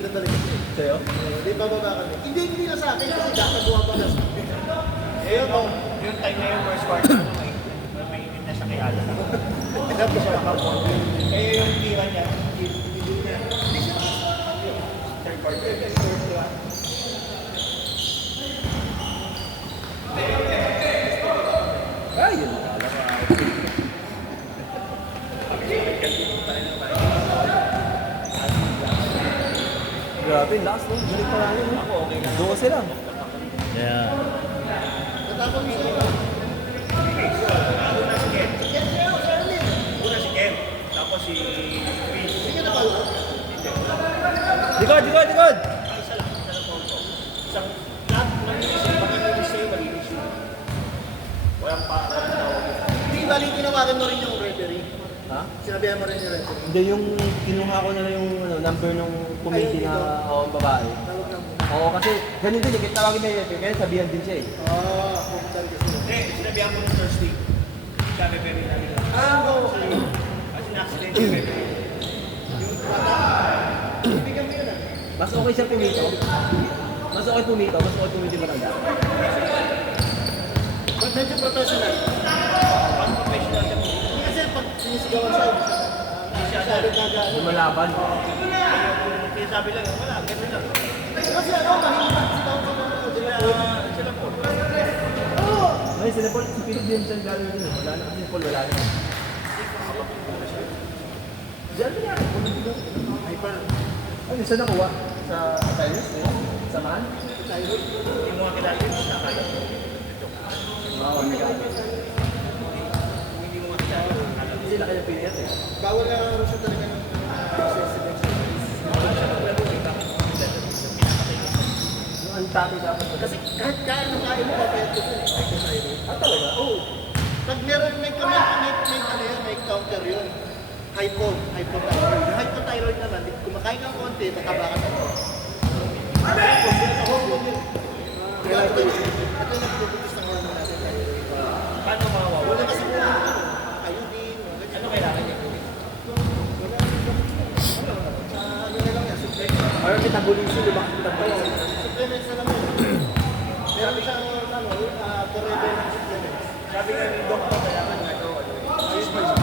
na talaga. Sa'yo? Hindi bababa kami. Hindi na sa akin kasi gagawa pa na sa akin. Yung time na yung first quarter, mainit na siya kay Alan. Dapat siya nakapon. Yung tira niya, Third quarter. Ay, yun na. Grabe, last no? Galing pa lang yun. Ako, okay lang. 12 lang. Yeah. Natapon mo sa'yo. una si Ken, tapos si Chris. Sige na pala. Likod, likod, likod! Isa lang po ito. Isang lahat ng inisip, mag-inisip, mag-inisip. Walang tawag. Hindi, bali tinawagan mo rin yung referee. Ha? Sinabihan mo rin yung referee. Hindi, yung kinuha ko na lang yung number ng committee na babae. Tawag na muna. Oo, kasi ganun din, yung tawagin na yun, kaya sabihan din siya eh. Pumuntan kasi. Hindi, sinabihan ko ng Thursday. Sabi pero na nila. Okay. Kasi na-accident yung Pepe. Ibigyan mo yun ah. Mas okay siya pumito. Mas okay pumito, mas okay pumito yung matanda. Medyo professional. Mas professional siya po. Kasi pag sinisigawan siya, hindi siya nagagaano. Lumalaban. Kaya sabi lang, wala, gano'n lang. Kasi ano, mahirap sigaw sa mga Sila po. Ay, sila Paul, si Philip James ang gano'n din. Wala na kasi Paul, wala na. Diyan niya, hyper. ano, saan nakuha? Sa Tyrus? Sa Man? Yung mga kilala yun, nakakala. Oo, may gano'n. Hindi mo makilala, nakakala. Kasi laki ng Pilihat eh. Bawal na rin siya talaga ng Yung antati dapat. kasi kahit kaya nung kaya mo, papayat ko siya. Ah, talaga? Oo. Pag meron may ano yun, may counter yun. Hypothyroid. Yung hypothyroid naman, kumakain kang konti, makabakas ako. Hormone yun. Kaya ito yung nagpupulis ng hormone natin. Paano mawawala? Wala kasi po iodine. Ano kailangan niya? Ano na lang yan, supplements. Or metabolism, di ba? Metabolism. Supplements na lang yan. Meron siyang forever ng supplements. Sabi nga ni Doc, kailangan nga ito. Ayos ba yun?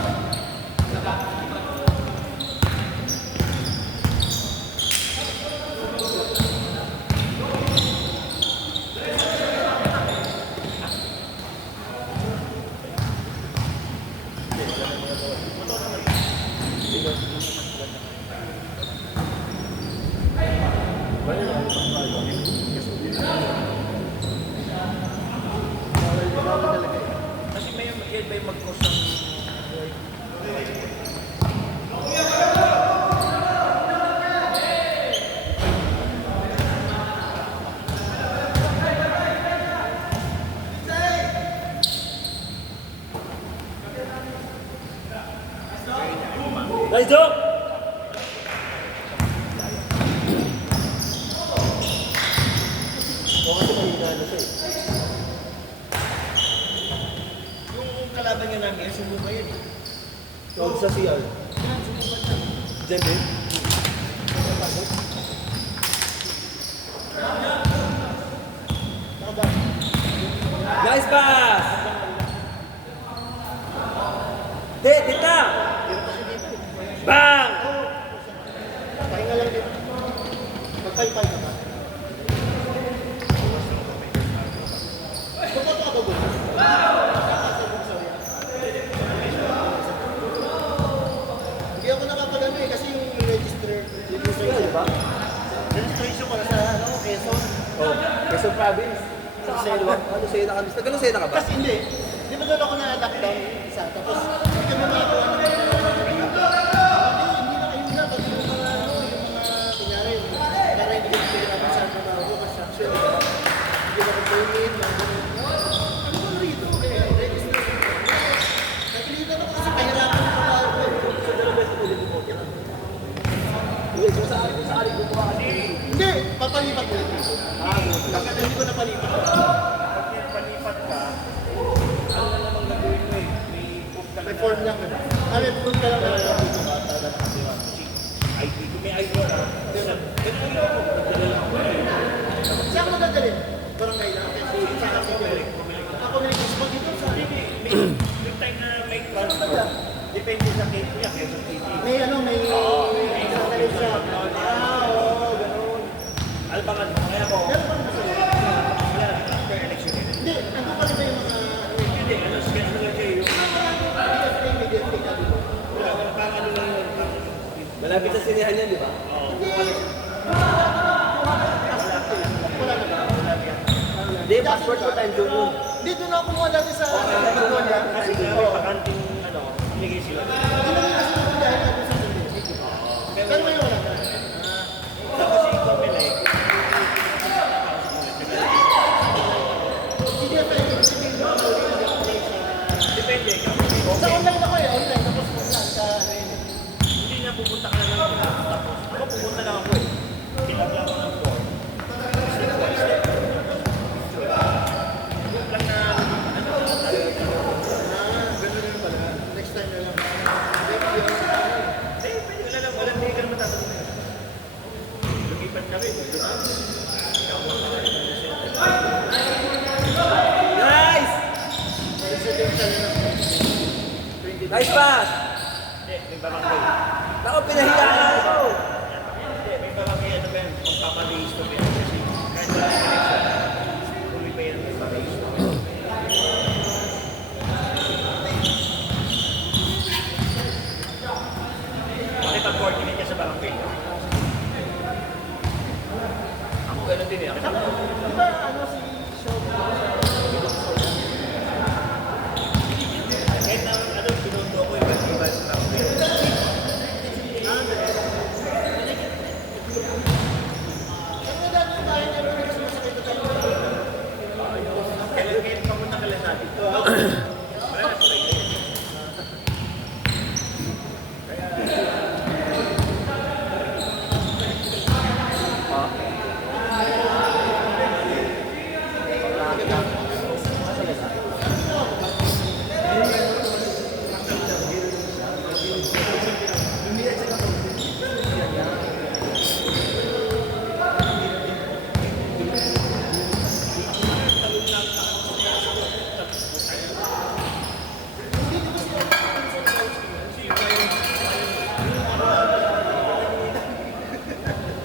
Kasi may mag-cause ng Nice job! Oo, kasi mahina na siya eh. yung kalaban niya namin, sumuka yun eh. Huwag sa CR. Diyan din? Nice pass! Tita! Bang! Pahinga lang din. Magpaypay ka ba? Bumoto ka ba ba? Hindi ako nakapagano eh kasi yung register Di ba? registration ko na sa Quezon. Oh, Quezon Province. Sa Lucena. Ano, Lucena kami. Taga Lucena ka ba? Kasi hindi. Di ba doon ako na-lockdown isa? Tapos hindi kami makakuha ng hindi na kayo na. Pag yung mga kunyari, para hindi ko pinirapan sa trabaho, construction, hindi na ka-permit, ano ba rito? Kaya register. Nagilitan ako kasi pahirapan yung trabaho ko. Sa dalawang beses ulit mo. Hindi, kung saan ko kuha kasi. Hindi, papalipat ko dito. Pagka hindi ko napalipat. Pag palipat ka, ano na namang gagawin mo eh? May proof ka May form lang. May proof ka lang na dito ka. ID. Kung may ID na, ganun lang ako. Magdala lang ako. Saan ka dadalhin? Barangay lang. Kasi sa akin Pumili. ako may spot dito sa May time na may transport. Depende sa case niya, kaya sa TV. may may sandali siya. Oo, ganun. Albangan mo, kaya ako, Meron pa naman sa wala, after election eh. Hindi, ano pa rin ba yung mga Hindi, ano, schedule lang siya yung, DFA, may DFA na dito? wala, pang ano lang yun, pang, Malapit sa sinihan yan, di ba? Hindi. Wala na ba? Hindi, passport ko time zone yun. Dito na ako kumuha dati sa California. kasi nga may pakanting, ano, binigay sila. Hindi na kasi natin dahil natin sa Sunday. Pero ngayon wala na. Tapos si Comelec, Si DFA, ibig sabihin mo, depende, sa online ako online. Tapos kung saan ka, hindi na pupunta ka na lang, tapos ako pupunta lang ako eh. Pinagla ko ng board. Step by step. Yung lang na, ano, ganun rin pala. Next time na lang. pwede wala lang, wala, hindi ka naman tatanungin. Lumipat kami, di ba? Ikaw mo na Nice! Nice pass! Hindi, may barangay. Ako, pinahiyaan ako! Hindi, may barangay ano ba yan, magpaparehistro ba yan kasi kahit wala yung election, tuloy pa yan, may parehistro. Makipag-coordinate niya sa barangay. Ako gano'n din eh. Di ba ano si Sean? Kahit na ano, pinundo ko yung iba sa barangay. Ano dati yung bahay niya rin kasi masakit na tayo. Kailan papunta ka lang natin? Wala na, tuloy na yun.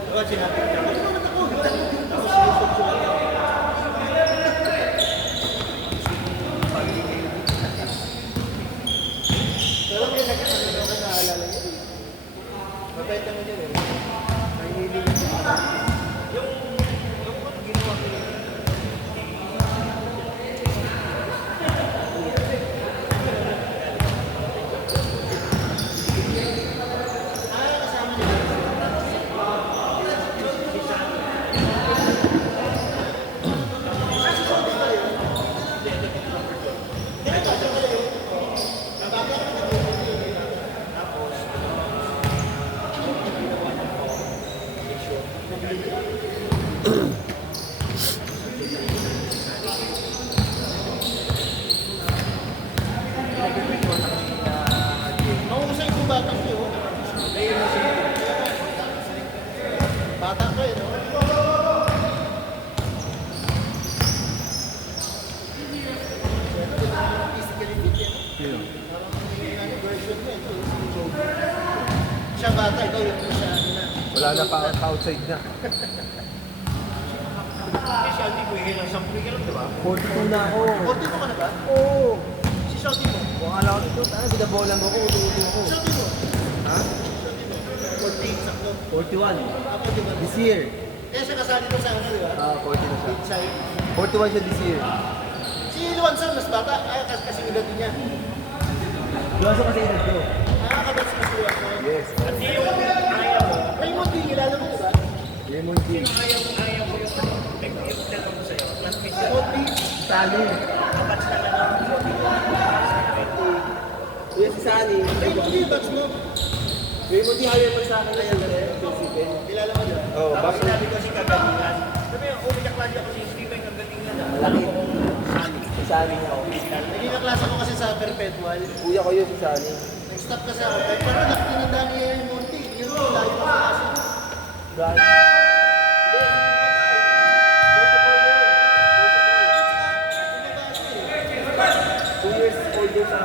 Diba sinabi niya? Pero may naalala niya. Mabait naman yun eh. Mahihiling niya. Yung ginawa ko yun, Kasama niya. Mahusay kong batang niyo. Bata ko eh, no? Physically fit eh, no? Parang may ano, version niya, ito, si Joe. Siya bata, ikaw yung siya, ano na. Wala na pa outside na. kasi hindi ko ihilang 10 ka lang, di ba? 42 na ako. 42 ka na ba? Oo! Si Shouty mo? Kung akala ko ito, binabola mo ko, ulo ko. Shouty mo? Ha? Shouty mo? 14, sakto. 41. Ako, di ba? This year. Kaya siya kasali mo sa ano, di ba? 40 na siya. Inside. 41 siya this year. Si Luanson, mas bata. Ay, kasi edad din niya. Luwaso kasi edad ko. Nakakabats ka si Luanson. Yes. At yung ayaw mo, Raymond D, kilala mo, di ba? Raymond G. ayaw mo yung ano, yung tanong ko sa'yo, classmate siya. Raymond D. Sally. Kapats na lang ako. Kuya si Sally. Raymond D, bats mo. Raymond G, hire mo sa akin na yan. Principal. Kilala mo, di ba? Oo, Tapos bakit? sinabi ko si kagalingan. Sabi niya, umiyak klase ako si Stephen, kagalingan na. Malaki. Sali. Si Sally ako. Naging kaklase ko kasi sa Perpetual. Kuya ko yun si Sally. Nag-stop kasi ako. Kahit parang nakinanda ni Raymond D. Yun Guys. Two years older sa